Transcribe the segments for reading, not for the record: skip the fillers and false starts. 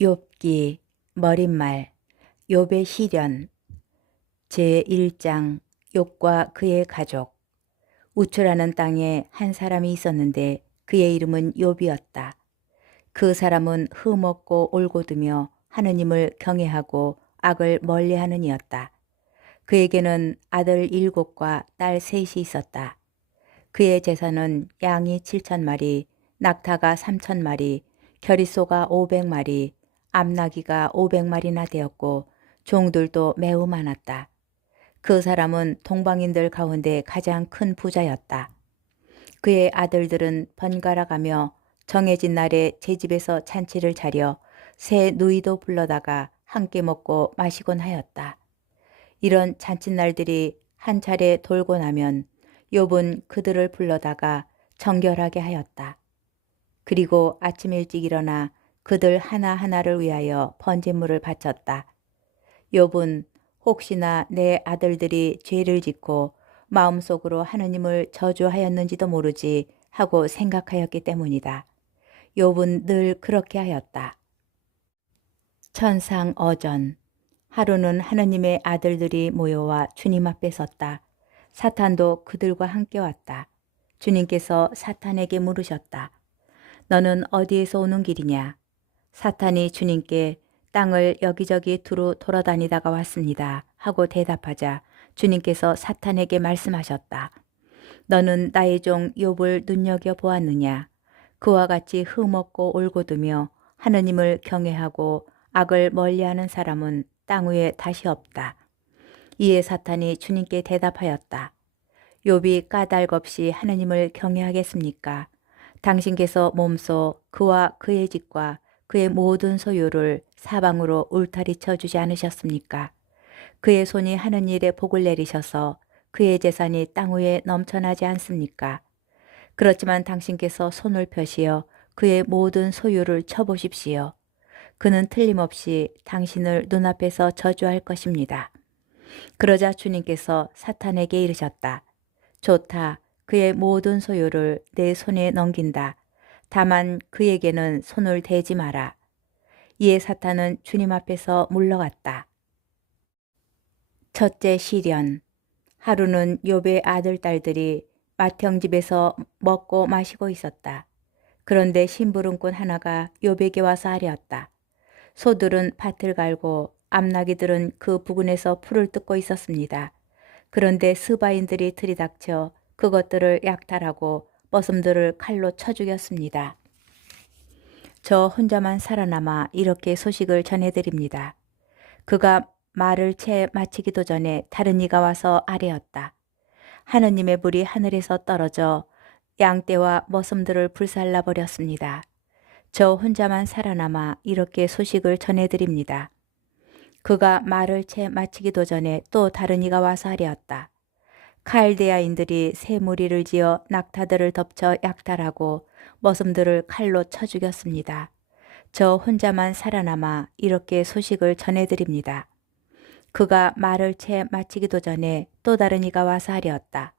욥기 머릿말 욥의 시련 제1장 욥과 그의 가족. 우출하는 땅에 한 사람이 있었는데 그의 이름은 욥이었다. 그 사람은 흠없고 올곧으며 하느님을 경외하고 악을 멀리하는 이였다. 그에게는 아들 7과 딸 3이 있었다. 그의 재산은 양이 7,000마리, 낙타가 3,000마리, 겨릿소가 500마리, 암나귀가 500마리나 되었고 종들도 매우 많았다. 그 사람은 동방인들 가운데 가장 큰 부자였다. 그의 아들들은 번갈아 가며 정해진 날에 제 집에서 잔치를 차려 새 누이도 불러다가 함께 먹고 마시곤 하였다. 이런 잔칫날들이 한 차례 돌고 나면 욥은 그들을 불러다가 정결하게 하였다. 그리고 아침 일찍 일어나 그들 하나하나를 위하여 번제물을 바쳤다. 욥은 혹시나 내 아들들이 죄를 짓고 마음속으로 하느님을 저주하였는지도 모르지 하고 생각하였기 때문이다. 욥은 늘 그렇게 하였다. 천상 어전. 하루는 하느님의 아들들이 모여와 주님 앞에 섰다. 사탄도 그들과 함께 왔다. 주님께서 사탄에게 물으셨다. 너는 어디에서 오는 길이냐? 사탄이 주님께 땅을 여기저기 두루 돌아다니다가 왔습니다 하고 대답하자 주님께서 사탄에게 말씀하셨다. 너는 나의 종 욥을 눈여겨보았느냐? 그와 같이 흠없고 올곧으며 하느님을 경외하고 악을 멀리하는 사람은 땅 위에 다시 없다. 이에 사탄이 주님께 대답하였다. 욥이 까닭 없이 하느님을 경외하겠습니까? 당신께서 몸소 그와 그의 집과 그의 모든 소유를 사방으로 울타리 쳐주지 않으셨습니까? 그의 손이 하는 일에 복을 내리셔서 그의 재산이 땅 위에 넘쳐나지 않습니까? 그렇지만 당신께서 손을 펴시어 그의 모든 소유를 쳐보십시오. 그는 틀림없이 당신을 눈앞에서 저주할 것입니다. 그러자 주님께서 사탄에게 이르셨다. 좋다. 그의 모든 소유를 내 손에 넘긴다. 다만 그에게는 손을 대지 마라. 이에 사탄은 주님 앞에서 물러갔다. 첫째 시련. 하루는 욥의 아들 딸들이 맏형집에서 먹고 마시고 있었다. 그런데 심부름꾼 하나가 욥에게 와서 아뢰었다. 소들은 밭을 갈고 암나귀들은 그 부근에서 풀을 뜯고 있었습니다. 그런데 스바인들이 들이닥쳐 그것들을 약탈하고 머슴들을 칼로 쳐 죽였습니다. 저 혼자만 살아남아 이렇게 소식을 전해드립니다. 그가 말을 채 마치기도 전에 다른 이가 와서 아뢰었다. 하느님의 불이 하늘에서 떨어져 양떼와 머슴들을 불살라 버렸습니다. 저 혼자만 살아남아 이렇게 소식을 전해드립니다. 그가 말을 채 마치기도 전에 또 다른 이가 와서 아뢰었다. 칼데아인들이 새 무리를 지어 낙타들을 덮쳐 약탈하고 머슴들을 칼로 쳐 죽였습니다. 저 혼자만 살아남아 이렇게 소식을 전해드립니다. 그가 말을 채 마치기도 전에 또 다른 이가 와서 아뢰었다.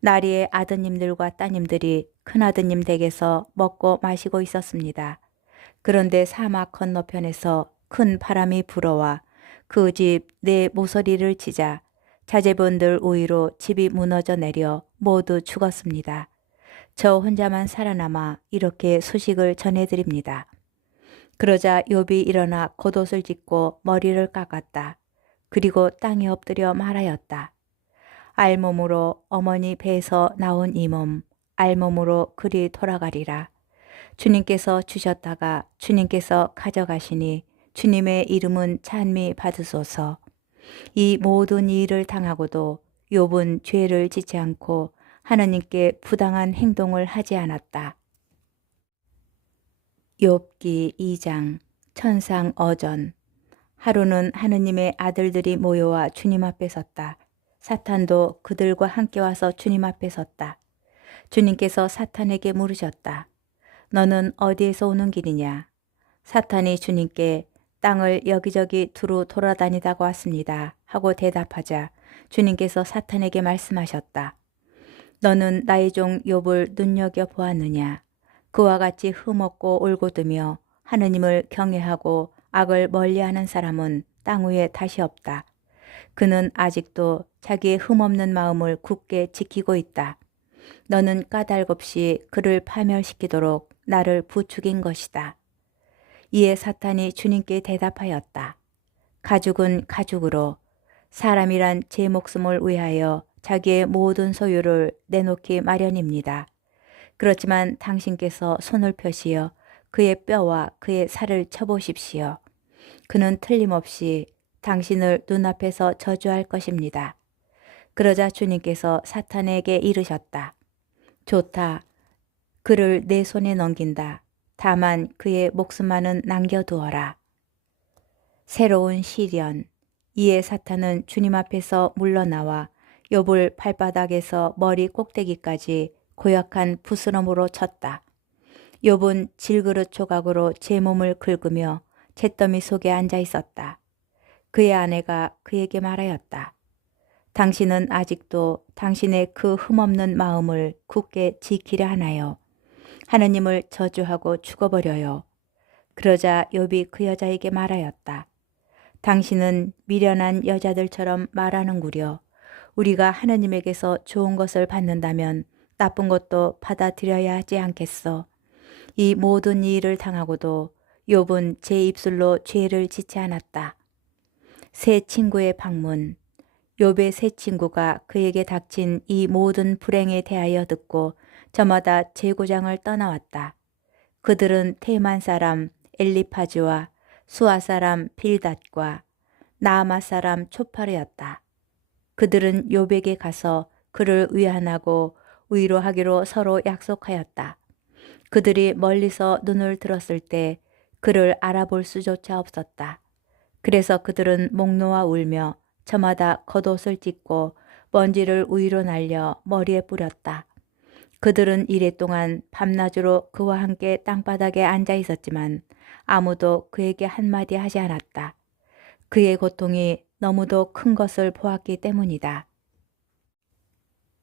나리의 아드님들과 따님들이 큰아드님 댁에서 먹고 마시고 있었습니다. 그런데 사막 건너편에서 큰 바람이 불어와 그 집 내 모서리를 치자 자제분들 우위로 집이 무너져 내려 모두 죽었습니다. 저 혼자만 살아남아 이렇게 소식을 전해드립니다. 그러자 욥이 일어나 겉옷을 찢고 머리를 깎았다. 그리고 땅에 엎드려 말하였다. 알몸으로 어머니 배에서 나온 이 몸, 알몸으로 그리 돌아가리라. 주님께서 주셨다가 주님께서 가져가시니 주님의 이름은 찬미 받으소서. 이 모든 일을 당하고도 욥은 죄를 짓지 않고 하나님께 부당한 행동을 하지 않았다. 욥기 2장 천상 어전. 하루는 하느님의 아들들이 모여와 주님 앞에 섰다. 사탄도 그들과 함께 와서 주님 앞에 섰다. 주님께서 사탄에게 물으셨다. 너는 어디에서 오는 길이냐? 사탄이 주님께 땅을 여기저기 두루 돌아다니다가 왔습니다 하고 대답하자 주님께서 사탄에게 말씀하셨다. 너는 나의 종 욥을 눈여겨보았느냐? 그와 같이 흠없고 올곧으며 하느님을 경외하고 악을 멀리하는 사람은 땅 위에 다시 없다. 그는 아직도 자기의 흠없는 마음을 굳게 지키고 있다. 너는 까닭없이 그를 파멸시키도록 나를 부추긴 것이다. 이에 사탄이 주님께 대답하였다. 가죽은 가죽으로 사람이란 제 목숨을 위하여 자기의 모든 소유를 내놓기 마련입니다. 그렇지만 당신께서 손을 펴시어 그의 뼈와 그의 살을 쳐보십시오. 그는 틀림없이 당신을 눈앞에서 저주할 것입니다. 그러자 주님께서 사탄에게 이르셨다. 좋다. 그를 내 손에 넘긴다. 다만 그의 목숨만은 남겨두어라. 새로운 시련. 이에 사탄은 주님 앞에서 물러나와 욥을 발바닥에서 머리 꼭대기까지 고약한 부스럼으로 쳤다. 욥은 질그릇 조각으로 제 몸을 긁으며 잿더미 속에 앉아 있었다. 그의 아내가 그에게 말하였다. 당신은 아직도 당신의 그 흠없는 마음을 굳게 지키려 하나요? 하느님을 저주하고 죽어버려요. 그러자 욥이 그 여자에게 말하였다. 당신은 미련한 여자들처럼 말하는구려. 우리가 하느님에게서 좋은 것을 받는다면 나쁜 것도 받아들여야 하지 않겠소. 이 모든 일을 당하고도 욥은 제 입술로 죄를 짓지 않았다. 새 친구의 방문. 욥의 새 친구가 그에게 닥친 이 모든 불행에 대하여 듣고 저마다 제고장을 떠나왔다. 그들은 테만 사람 엘리파즈와 수아 사람 빌닷과 나아마 사람 초파르였다. 그들은 욥에게 가서 그를 위안하고 위로하기로 서로 약속하였다. 그들이 멀리서 눈을 들었을 때 그를 알아볼 수조차 없었다. 그래서 그들은 목 놓아 울며 저마다 겉옷을 찢고 먼지를 위로 날려 머리에 뿌렸다. 그들은 이랫동안 밤낮으로 그와 함께 땅바닥에 앉아 있었지만 아무도 그에게 한마디 하지 않았다. 그의 고통이 너무도 큰 것을 보았기 때문이다.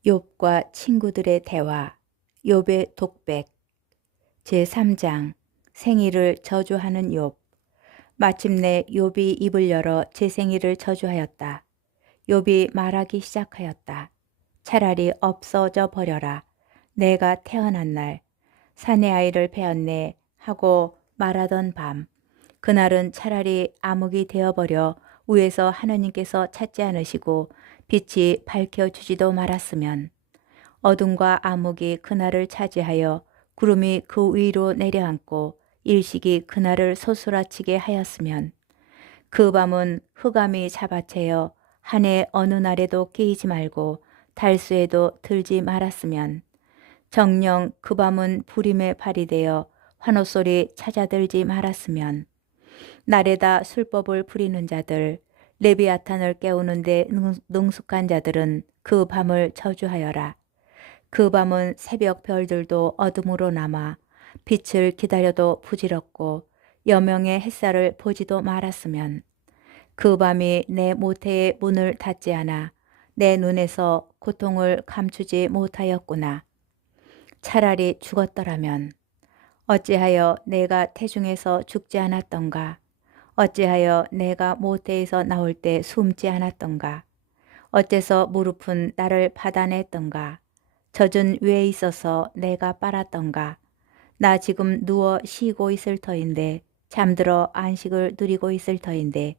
욥과 친구들의 대화. 욥의 독백. 제3장. 생일을 저주하는 욥. 마침내 욥이 입을 열어 제 생일을 저주하였다. 욥이 말하기 시작하였다. 차라리 없어져 버려라. 내가 태어난 날 사내 아이를 베었네 하고 말하던 밤. 그날은 차라리 암흑이 되어버려 위에서 하느님께서 찾지 않으시고 빛이 밝혀주지도 말았으면. 어둠과 암흑이 그날을 차지하여 구름이 그 위로 내려앉고 일식이 그날을 소스라치게 하였으면. 그 밤은 흑암이 잡아채어 한 해 어느 날에도 끼이지 말고 달수에도 들지 말았으면. 정녕 그 밤은 불임의 발이 되어 환호소리 찾아들지 말았으면. 날에다 술법을 부리는 자들, 레비아탄을 깨우는데 능숙한 자들은 그 밤을 저주하여라. 그 밤은 새벽 별들도 어둠으로 남아 빛을 기다려도 부질없고 여명의 햇살을 보지도 말았으면. 그 밤이 내 모태의 문을 닫지 않아 내 눈에서 고통을 감추지 못하였구나. 차라리 죽었더라면. 어찌하여 내가 태중에서 죽지 않았던가. 어찌하여 내가 모태에서 나올 때 숨지 않았던가. 어째서 무릎은 나를 받아냈던가. 젖은 왜 있어서 내가 빨았던가. 나 지금 누워 쉬고 있을 터인데 잠들어 안식을 누리고 있을 터인데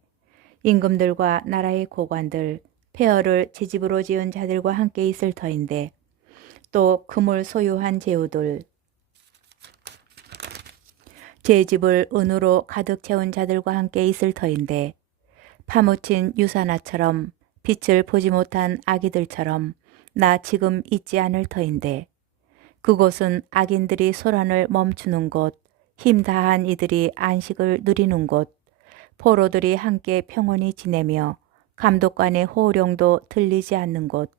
임금들과 나라의 고관들 폐허를 제 집으로 지은 자들과 함께 있을 터인데 또 금을 소유한 제후들 제 집을 은으로 가득 채운 자들과 함께 있을 터인데 파묻힌 유사나처럼 빛을 보지 못한 아기들처럼 나 지금 있지 않을 터인데 그곳은 악인들이 소란을 멈추는 곳, 힘 다한 이들이 안식을 누리는 곳, 포로들이 함께 평온히 지내며 감독관의 호령도 들리지 않는 곳,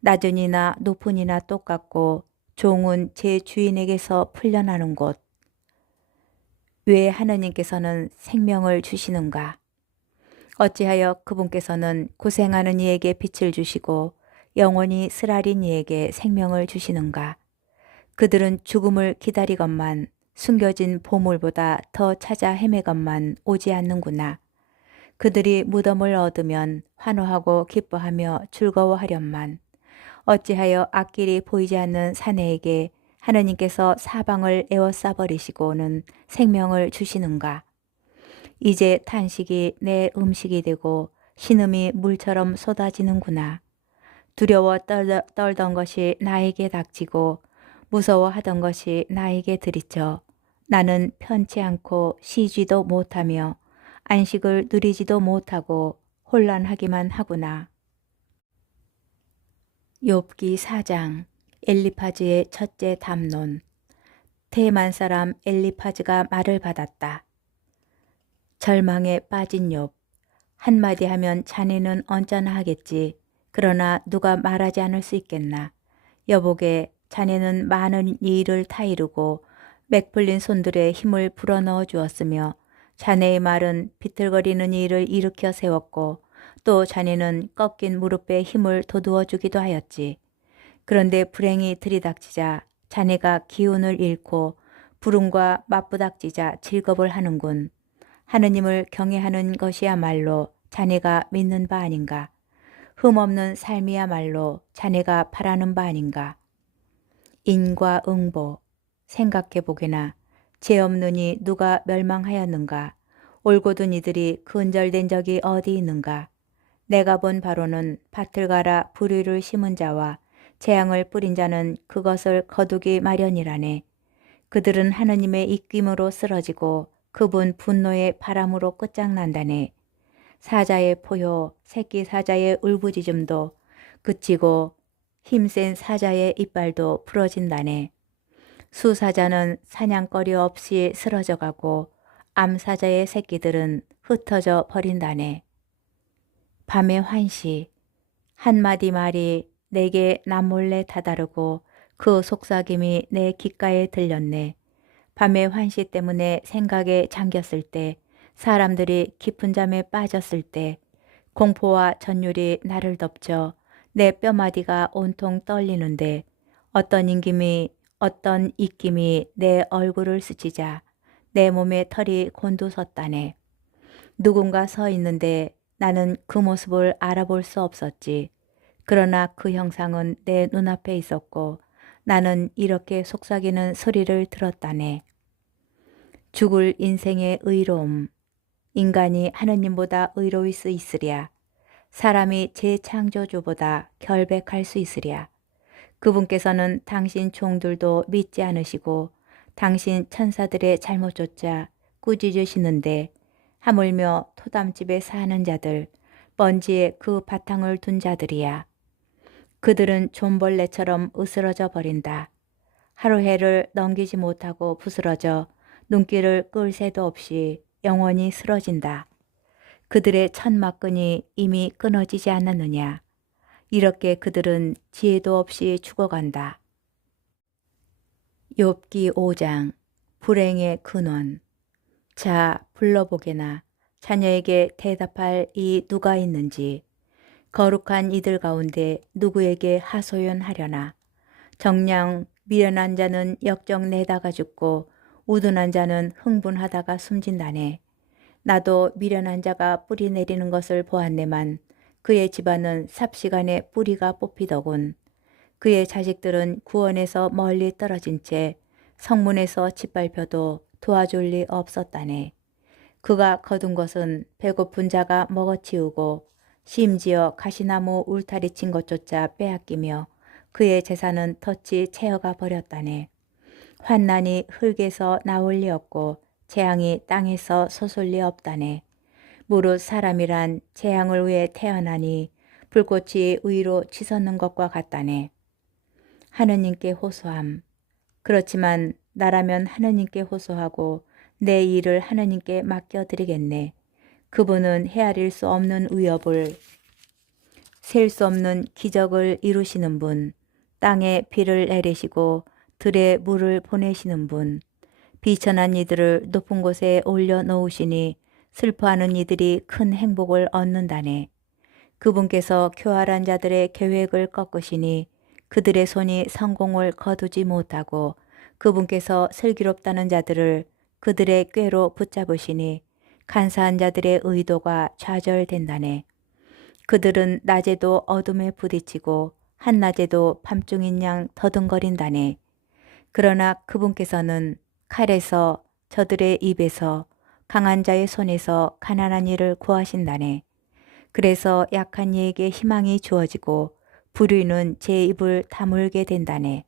낮은 이나 높은 이나 똑같고 종은 제 주인에게서 풀려나는 곳. 왜 하느님께서는 생명을 주시는가? 어찌하여 그분께서는 고생하는 이에게 빛을 주시고 영원히 쓰라린 이에게 생명을 주시는가? 그들은 죽음을 기다리건만 숨겨진 보물보다 더 찾아 헤매건만 오지 않는구나. 그들이 무덤을 얻으면 환호하고 기뻐하며 즐거워하련만 어찌하여 앞길이 보이지 않는 사내에게 하느님께서 사방을 에워싸 버리시고는 생명을 주시는가. 이제 탄식이 내 음식이 되고 신음이 물처럼 쏟아지는구나. 두려워 떨던 것이 나에게 닥치고 무서워하던 것이 나에게 들이쳐 나는 편치 않고 쉬지도 못하며 안식을 누리지도 못하고 혼란하기만 하구나. 욥기 4장. 엘리파즈의 첫째 담론. 테만 사람 엘리파즈가 말을 받았다. 절망에 빠진 욥. 한마디 하면 자네는 언짢아 하겠지. 그러나 누가 말하지 않을 수 있겠나. 여보게, 자네는 많은 일을 타이르고 맥 풀린 손들의 힘을 불어넣어 주었으며 자네의 말은 비틀거리는 일을 일으켜 세웠고 또 자네는 꺾인 무릎에 힘을 돋우어 주기도 하였지. 그런데 불행이 들이닥치자 자네가 기운을 잃고 부름과 맞부닥치자 질겁을 하는군. 하느님을 경외하는 것이야말로 자네가 믿는 바 아닌가. 흠없는 삶이야말로 자네가 바라는 바 아닌가. 인과 응보. 생각해 보게나 죄 없느니 누가 멸망하였는가. 올곧은 이들이 근절된 적이 어디 있는가. 내가 본 바로는 밭을 갈아 부류를 심은 자와 재앙을 뿌린 자는 그것을 거두기 마련이라네. 그들은 하느님의 입김으로 쓰러지고 그분 분노의 바람으로 끝장난다네. 사자의 포효, 새끼 사자의 울부짖음도 그치고 힘센 사자의 이빨도 부러진다네. 수사자는 사냥거리 없이 쓰러져 가고 암사자의 새끼들은 흩어져 버린다네. 밤의 환시. 한마디 말이 내게 남몰래 다다르고 그 속삭임이 내 귓가에 들렸네. 밤의 환시 때문에 생각에 잠겼을 때, 사람들이 깊은 잠에 빠졌을 때, 공포와 전율이 나를 덮쳐 내 뼈마디가 온통 떨리는데 어떤 입김이 내 얼굴을 스치자 내 몸에 털이 곤두섰다네. 누군가 서 있는데 나는 그 모습을 알아볼 수 없었지. 그러나 그 형상은 내 눈앞에 있었고 나는 이렇게 속삭이는 소리를 들었다네. 죽을 인생의 의로움. 인간이 하느님보다 의로울 수 있으랴. 사람이 재창조주보다 결백할 수 있으랴. 그분께서는 당신 종들도 믿지 않으시고 당신 천사들의 잘못조차 꾸짖으시는데 하물며 토담집에 사는 자들, 먼지에 그 바탕을 둔 자들이야. 그들은 좀벌레처럼 으스러져 버린다. 하루해를 넘기지 못하고 부스러져 눈길을 끌 새도 없이 영원히 쓰러진다. 그들의 천막근이 이미 끊어지지 않았느냐. 이렇게 그들은 지혜도 없이 죽어간다. 욥기 5장. 불행의 근원. 자, 불러보게나. 자녀에게 대답할 이 누가 있는지. 거룩한 이들 가운데 누구에게 하소연하려나. 정녕 미련한 자는 역적 내다가 죽고 우둔한 자는 흥분하다가 숨진다네. 나도 미련한 자가 뿌리 내리는 것을 보았네만 그의 집안은 삽시간에 뿌리가 뽑히더군. 그의 자식들은 구원에서 멀리 떨어진 채 성문에서 짓밟혀도 도와줄 리 없었다네. 그가 거둔 것은 배고픈 자가 먹어치우고 심지어 가시나무 울타리 친 것조차 빼앗기며 그의 재산은 덫이 채어가 버렸다네. 환난이 흙에서 나올 리 없고 재앙이 땅에서 솟을 리 없다네. 무릇 사람이란 재앙을 위해 태어나니 불꽃이 위로 치솟는 것과 같다네. 하느님께 호소함. 그렇지만 나라면 하느님께 호소하고 내 일을 하느님께 맡겨드리겠네. 그분은 헤아릴 수 없는 위협을, 셀 수 없는 기적을 이루시는 분, 땅에 비를 내리시고 들에 물을 보내시는 분, 비천한 이들을 높은 곳에 올려놓으시니 슬퍼하는 이들이 큰 행복을 얻는다네. 그분께서 교활한 자들의 계획을 꺾으시니 그들의 손이 성공을 거두지 못하고 그분께서 슬기롭다는 자들을 그들의 꾀로 붙잡으시니 간사한 자들의 의도가 좌절된다네. 그들은 낮에도 어둠에 부딪히고 한낮에도 밤중인 양 더듬거린다네. 그러나 그분께서는 칼에서 저들의 입에서 강한 자의 손에서 가난한 이를 구하신다네. 그래서 약한 이에게 희망이 주어지고 불의는 제 입을 다물게 된다네.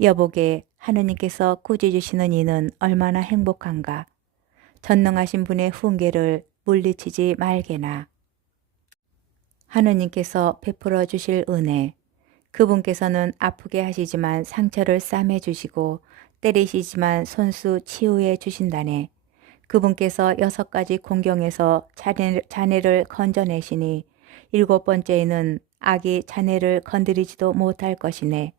여보게 하느님께서 꾸짖으시는 이는 얼마나 행복한가. 전능하신 분의 훈계를 물리치지 말게나. 하느님께서 베풀어 주실 은혜. 그분께서는 아프게 하시지만 상처를 싸매 주시고 때리시지만 손수 치유해 주신다네. 그분께서 6가지 공경에서 자네를 건져내시니 7번째에는 악이 자네를 건드리지도 못할 것이네.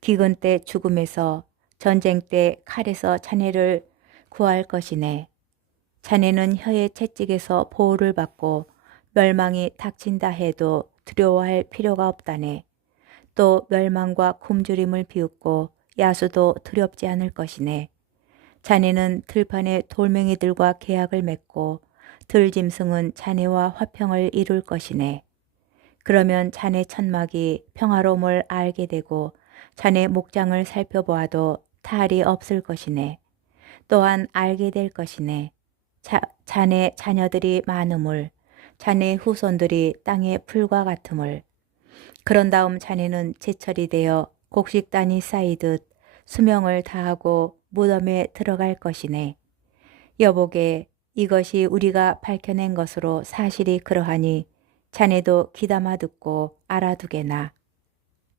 기근 때 죽음에서 전쟁 때 칼에서 자네를 구할 것이네. 자네는 혀의 채찍에서 보호를 받고 멸망이 닥친다 해도 두려워할 필요가 없다네. 또 멸망과 굶주림을 비웃고 야수도 두렵지 않을 것이네. 자네는 들판의 돌멩이들과 계약을 맺고 들짐승은 자네와 화평을 이룰 것이네. 그러면 자네 천막이 평화로움을 알게 되고 자네 목장을 살펴보아도 탈이 없을 것이네. 또한 알게 될 것이네. 자네 자녀들이 많음을, 자네 후손들이 땅의 풀과 같음을. 그런 다음 자네는 제철이 되어 곡식단이 쌓이듯 수명을 다하고 무덤에 들어갈 것이네. 여보게 이것이 우리가 밝혀낸 것으로 사실이 그러하니 자네도 귀담아 듣고 알아두게나.